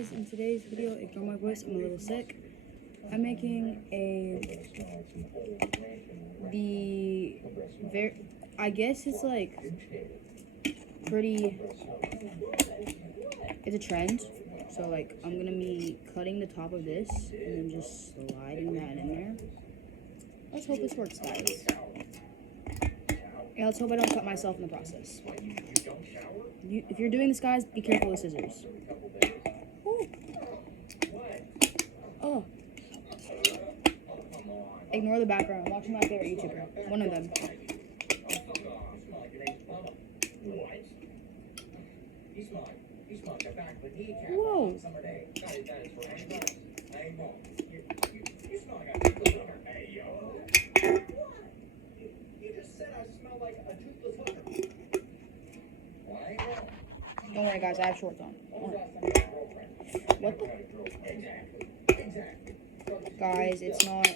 guys, in today's video, ignore my voice, I'm a little sick. I'm making I guess it's like it's a trend. So like, I'm gonna be cutting the top of this and then just sliding that in there. Let's hope this works, guys. Yeah, let's hope I don't cut myself in the process. If you're doing this, guys, be careful with scissors. Ooh. Oh. Ignore the background. I'm watching my favorite YouTuber. One of them. Whoa. Don't worry, guys, I have shorts on. What the? Guys, it's not.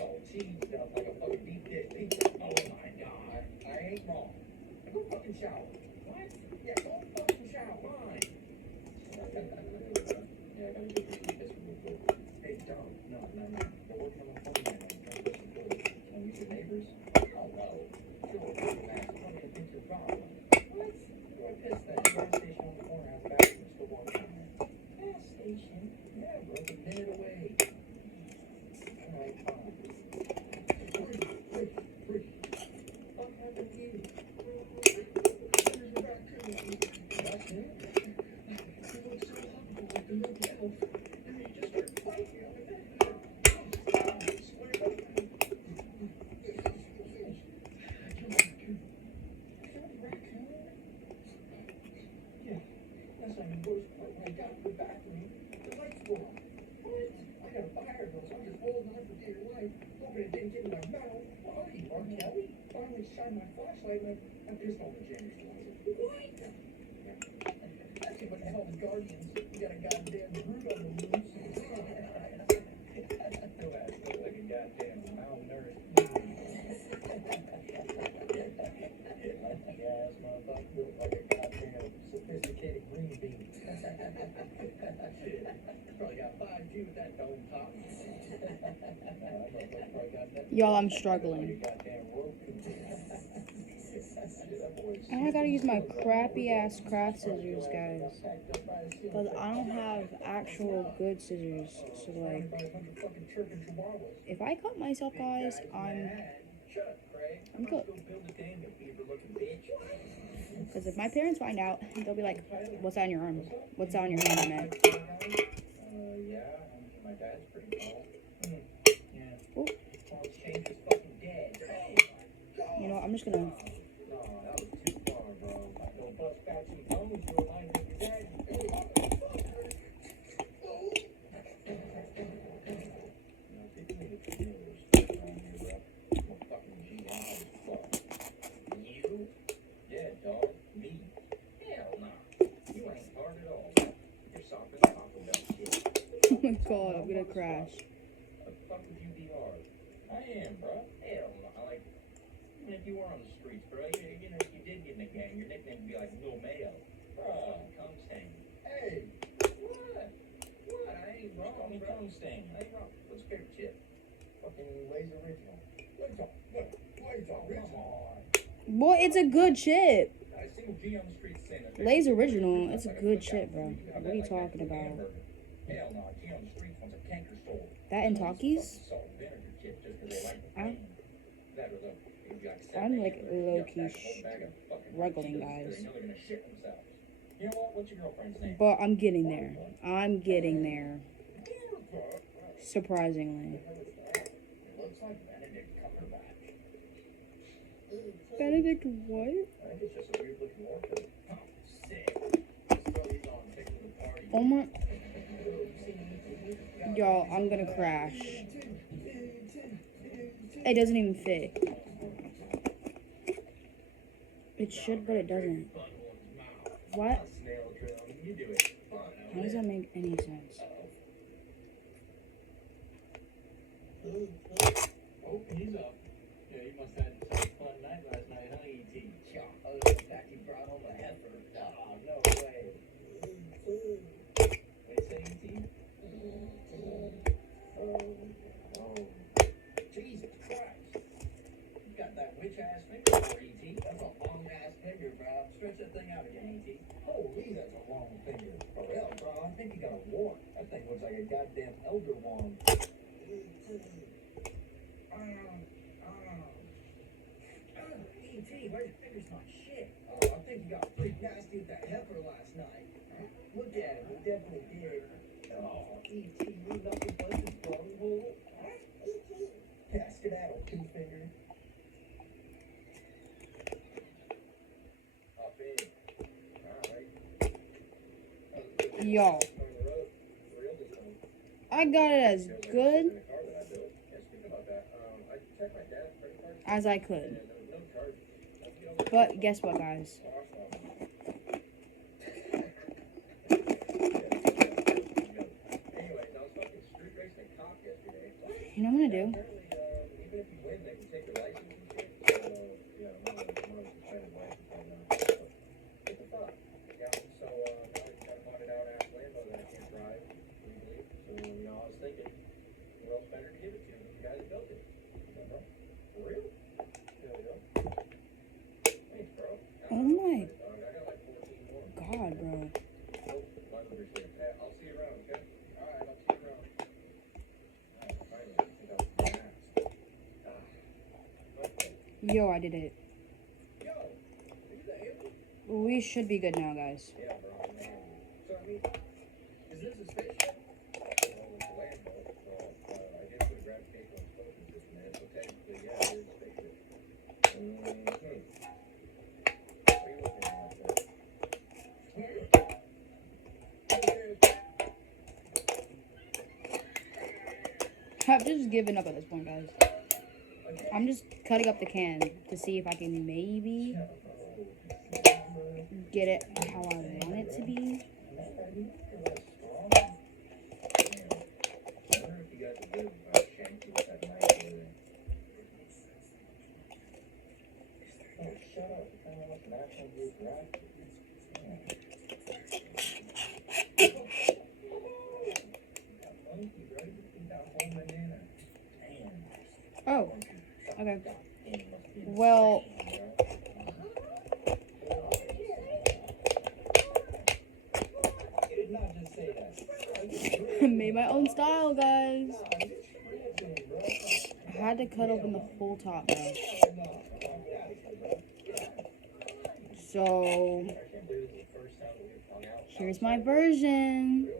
Y'all, I'm struggling. And I gotta use my crappy ass craft scissors, guys. Because I don't have actual good scissors. So, like, if I cut myself, guys, I'm good. Because if my parents find out, they'll be like, what's on your arm? What's on your hand, man? Ooh. You know what, I'm just gonna... Oh my god, I'm gonna crash. I am, bro. Hell no. Like, even if you were on the streets, bro, you know, if you did get in a gang, your nickname would be like Lil Mayo. Bro, Cum Stain. Hey, what? What? I ain't wrong. Call me Cum Stain. I ain't wrong. What's your favorite chip? Fucking Laser Original. Laser Original. Boy, it's a good chip. A single G on the street saying that. Lay's Original. It's a good chip, bro. What are you talking about? Hell no. G on the streets wants a canker store. That in Takis? I'm like low-key struggling, guys. But I'm getting there. I'm getting there. Surprisingly. Benedict what? Oh my... Y'all, I'm gonna crash. It doesn't even fit. It should, but it doesn't. What? How does that make any sense? Oh, he's up. Yeah, you must have had a fun night last night, huh, E.T.? Yeah, other than the fact he brought home a heifer. Oh, no way. What do you say, E.T.? finger. For real, bro. I think you got a wart. That thing looks like a goddamn elder wand. E.T., why your fingers not shit? Oh, I think you got pretty nasty with that heifer last night. Look at him, he definitely did. Oh, E.T., you nothing but the bunghole. Yeah, skedaddle, two-finger. Yo, I got it as good as I could. But guess what, guys? You know what I'm gonna do? Oh my god, bro. Yo, I did it. We should be good now, guys. I've just given up at this point, guys. I'm just cutting up the can to see if I can maybe get it how I want it to be. Oh, okay. Well, made my own style, guys. I had to cut open the whole top, bro. So, here's my version.